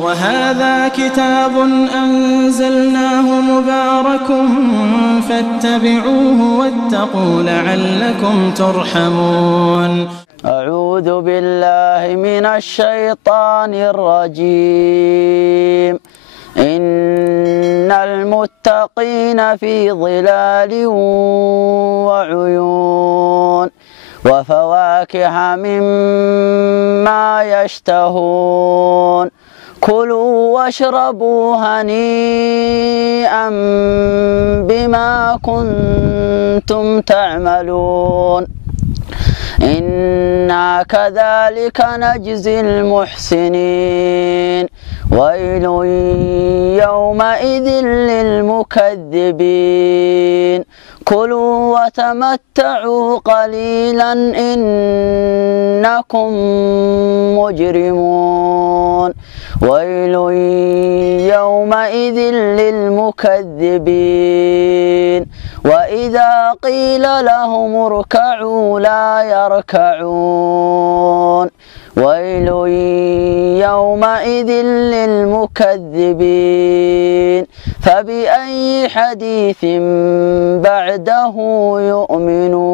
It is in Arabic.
وهذا كتاب أنزلناه مبارك فاتبعوه واتقوا لعلكم ترحمون. أعوذ بالله من الشيطان الرجيم. إن المتقين في ظلال وعيون وفواكه مما يشتهون. كلوا واشربوا هنيئا بما كنتم تعملون. إنا كذلك نجزي المحسنين. ويل يومئذ للمكذبين. كلوا وتمتعوا قليلا إنكم مجرمون. ويل يومئذ للمكذبين. وإذا قيل لهم اركعوا لا يركعون. ويل يومئذ للمكذبين. فبأي حديث بعده يؤمنون.